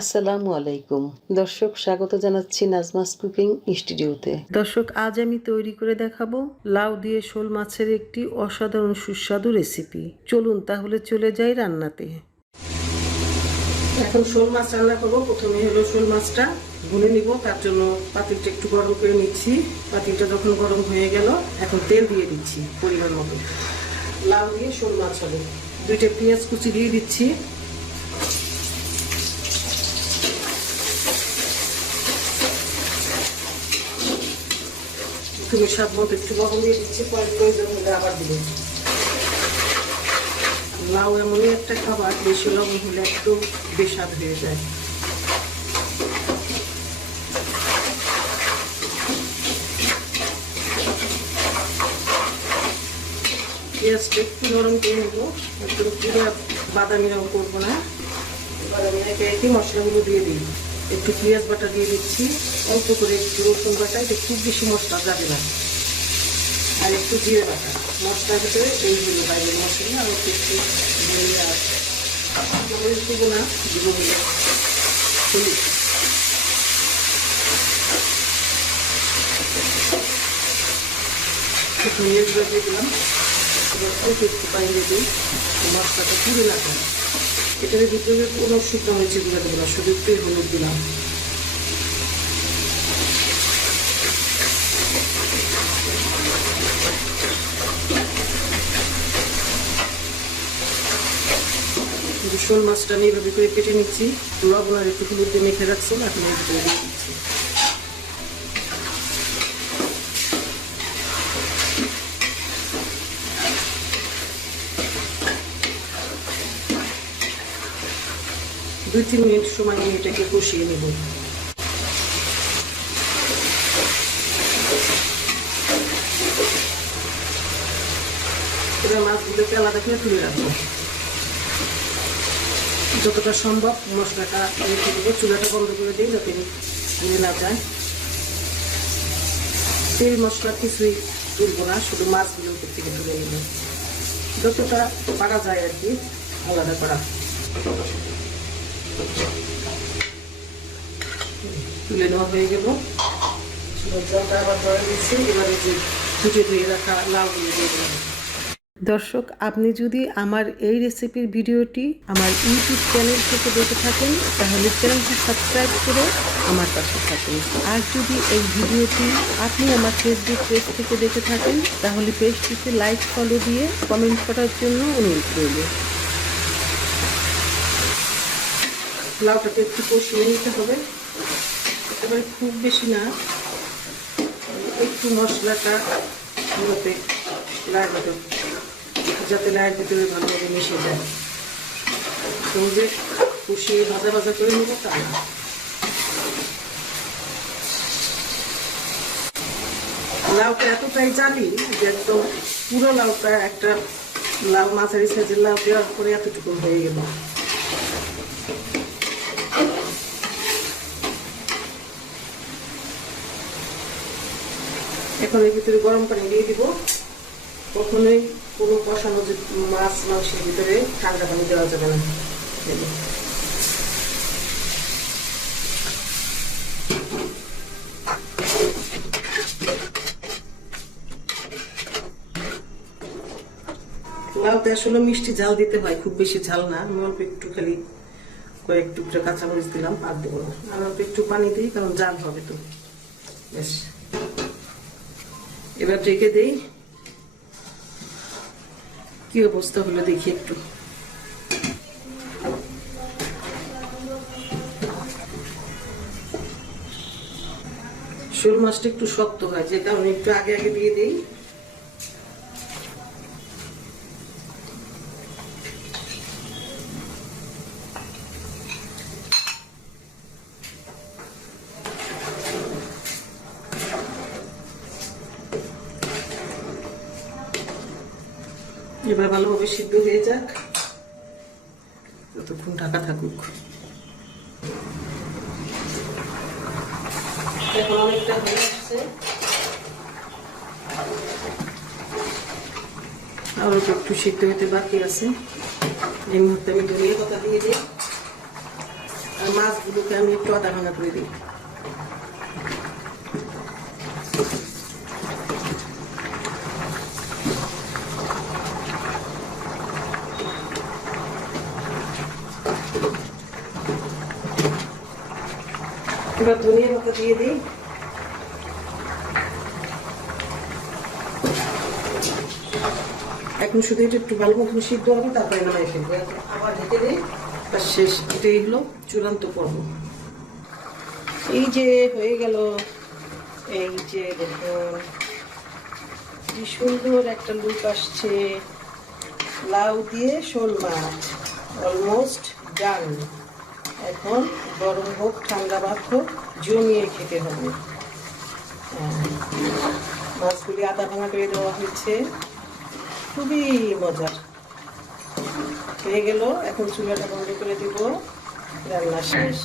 আসসালামু আলাইকুম দর্শক, স্বাগত জানাচ্ছি নাজমাস কুকিং স্টুডিওতে। দর্শক, আজ আমি তৈরি করে দেখাবো লাউ দিয়ে শোল মাছের একটি অসাধারণ সুস্বাদু রেসিপি। চলুন তাহলে চলে যাই রান্নাতে। এখন শোল মাছ রান্না করবো। প্রথমে হলো শোল মাছটা ভুনে নিব, তার জন্য পাতিলটা একটু গরম করে নিচ্ছি। পাতিলটা যখন গরম হয়ে গেল, এখন তেল দিয়ে দিচ্ছি পরিমাণ মতো। লাউ দিয়ে শোল মাছ হবে। 2টা পেঁয়াজ কুচি দিয়ে দিচ্ছি। তুমি স্বাদ মতো একটু লবণ দিয়ে দিচ্ছি, পরে প্রয়োজন হলে আবার দিবেন। লাউ এমনই একটা খাবার, বেশি লবণ হলে একটু বেস্বাদ হয়ে যায়। পেঁয়াজটা একটু নরম করে নেব, একটু পুরো বাদামি রঙ করবো না। এবার আমি একে একে মশলাগুলো দিয়ে দিই। একটু পেঁয়াজ বাটা দিয়ে দিচ্ছি, অল্প করে একটু রসুন বাটা, এটা খুব বেশি মশলা যাবে না, আর একটু জিরে বাটা। মশলার ভিতরে এই হলো বাইরের মশলা, আর একটু ধনিয়া দেবো না, দিব হলো হলুদ। ধনিয়া গুঁড়ো দিয়ে দিলাম। এবার একটু পানি দিয়ে দিই, মশলাটা পুড়ে লাগে। এটার ভিতরে কোনো শুকনো মরিচের গুঁড়ো দেবো না, শুধু একটু হলুদ দিলাম। শোল মাছটা আমি এভাবে করে কেটে নিচ্ছি, লবণ আর একটু হলুদ দিয়ে মেখে রাখছিলাম, এখন এই ভিতরে দিয়ে দিচ্ছি। দুই 3 মিনিট সময় নিয়ে এটাকে কষিয়ে নেব। এবার মাছগুলোকে আলাদা করে তুলে রাখবো। যতটা সম্ভব মশলাটা রেখে দেবো, চুলাটা বন্ধ করে দিই যাতে পুড়ে না যায়। তেল মশলা কিছুই তুলবো না, শুধু মাছগুলো উপর থেকে তুলে নেব, যতটা পারা যায় আর কি আলাদা করা। তুলে নেওয়া হয়ে গেল। জলটা আবার ধরে দিচ্ছি। এবারে যে ফুটে ধুয়ে রাখা লাউগুলো দিয়ে দেবো। দর্শক, আপনি যদি আমার এই রেসিপির ভিডিওটি আমার ইউটিউব চ্যানেল থেকে দেখে থাকেন, তাহলে চ্যানেলটি সাবস্ক্রাইব করে আমার পাশে থাকুন। আর যদি এই ভিডিওটি আপনি আমার ফেসবুক পেজ থেকে দেখে থাকেন, তাহলে পেজটিতে লাইক ফলো দিয়ে কমেন্ট করার জন্য অনুরোধ রইল। লাউটাকে একটু কষিয়ে নিতে হবে, একেবারে খুব বেশি না, একটু মশলাটা মতে লাগবে যাতে লাইয়ের ভিতরে ভালোভাবে মিশে যায়। সহজে কষিয়ে ভাজা ভাজা করে নেব তা না। লাউটা এতটাই জানি যে একদম পুরো লাউটা, একটা লাউ মাঝারি সাইজের লাউ দেওয়ার পরে এতটুকু হয়ে গেল। এখন এর ভিতরে গরম পানি দিয়ে দিব। কখনোই কোনো কষানো যে মাছ মাংসের ভিতরে ঠান্ডা পানি দেওয়া যাবে না। লাউতে আসলে মিষ্টি ঝাল দিতে হয়, খুব বেশি ঝাল না। আমি অল্প একটু খালি কয়েক টুকরা কাঁচামরিচ দিলাম, আর দেবো না। আমি অল্প একটু পানি দিই, কারণ ঝাল হবে তো। বেশ, এবার ঢেকে দিই। কি অবস্থা হলো দেখি একটু। শোল মাছটা একটু শক্ত হয়, যে কারণে একটু আগে আগে দিয়ে দিই। এবার ভালোভাবে সিদ্ধ হয়ে যাক, ততক্ষণ ঢাকা থাকুক। এখন অনেকটা হয়ে আসছে, আরো একটু সিদ্ধ হতে বাকি আছে। এই মুহূর্তে আমি ধনিয়া পাতা দিয়ে দিই। আর মাছগুলোকে আমি একটু আধা ভাঙা করে দিই। এবার ধনিয়া পাতা দিয়ে দিই। এখন শুধু এটা একটু ভালো মতন সিদ্ধ হবে, তারপরে নামাই ফেলবো। আবার ঢেকে দিই, শেষ। এটাই হলো চূড়ান্ত পর্ব। এই যে হয়ে গেল, এই যে দেখুন কি সুন্দর একটা লুক আসছে। লাউ দিয়ে শোল মাছ অলমোস্ট ডান। এখন গরম হোক ঠান্ডা ভাত হোক, জমিয়ে খেতে হবে। মাছগুলি আধা ভাঙা করে দেওয়া হয়েছে, খুবই মজার হয়ে গেল। এখন চুলাটা বন্ধ করে দিব, রান্না শেষ।